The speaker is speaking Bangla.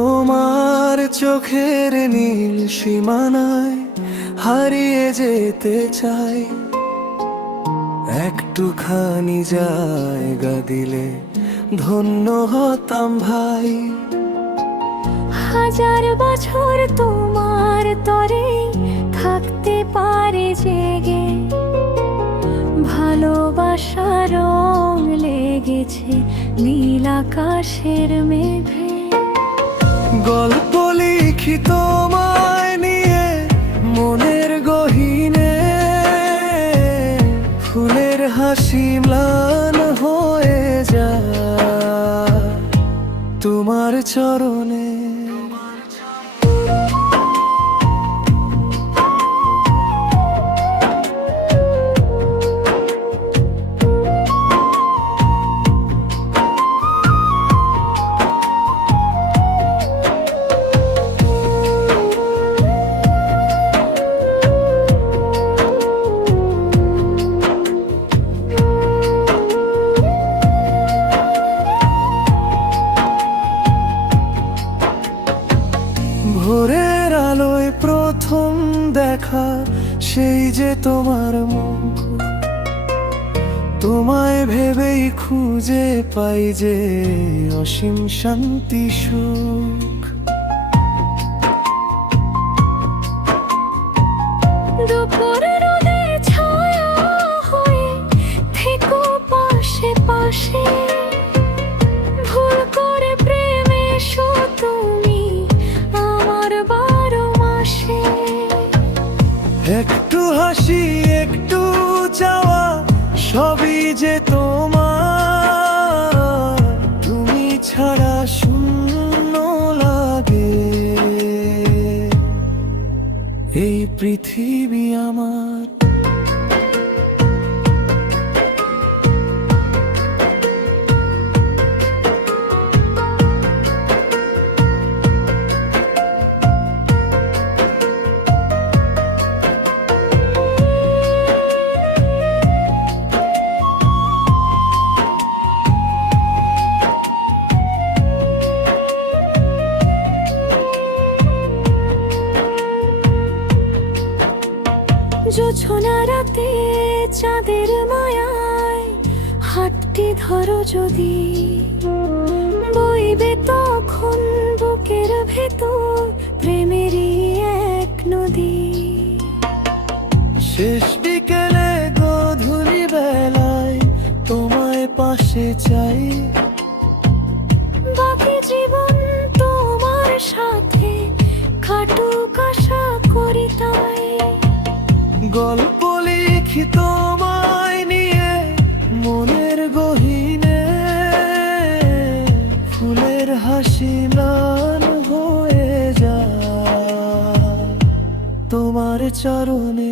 তোমার চোখের নীল সীমানায় হারিয়ে যেতে চাই, একটুখানি জায়গা দিলে ধন্য হতাম ভাই। হাজার বছর তোমার তরে থাকতে পারে জেগে, ভালোবাসার রং লেগেছে নীল আকাশের মেঘে। গল্প লিখি তোমায় নিয়ে মনের গহীনে, ফুলের হাসি ম্লান হয়ে যায় তোমার চরণে। ভোরের আলোয় প্রথম দেখা সেই যে তোমার মুখ, তোমায় ভেবেই খুঁজে পাই যে অসীম শান্তি সুখ। দুপুর রোদে ছায়া হয়ে থেকো পাশে পাশে, ভুল করে প্রেমে এসো তুমি আমার 12 মাসে। একটু হাসি একটু চাওয়া সবই যে তোমার, তুমি ছাড়া শূন্য লাগে এই পৃথিবী আমার। জোছনা রাতে চাঁদের মায়ায় হাতটি ধরো যদি, বইবে তখন বুকের ভেতর প্রেমেরই এক নদী। শেষ বিকেলে গধূলি বেলায় তোমায় পাশে চাই, বাকি জীবন তোমার সাথে কাটুক আশা করি তাই। গল্প লিখি তোমায় নিয়ে মনের গহীনে, ফুলের হাসি ম্লান হয়ে যায় তোমার চরণে।